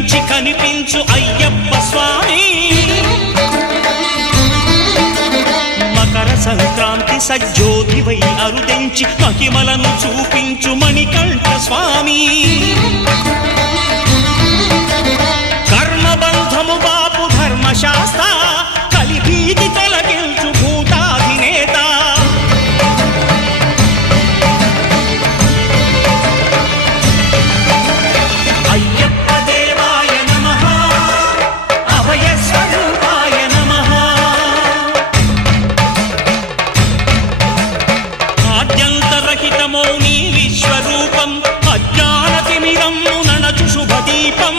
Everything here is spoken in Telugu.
కనిపించి కనిపించు అయ్యప్ప స్వామి మకర సంక్రాంతి సజ్జోతివై అరుదెంచి మహిమలను చూపించు మణికంఠ స్వామి కర్మబంధము బాపు ధర్మశాస్త్ర కలిభీతి తొలగించు భూతాధినేత అయ్యప్ప దేవాయ నమః అభయ స్వరూపాయ నమః ఆద్యంతరహితమో నీ విశ్వరూపం అజ్ఞానతిమిరము నణచు శుభదీపం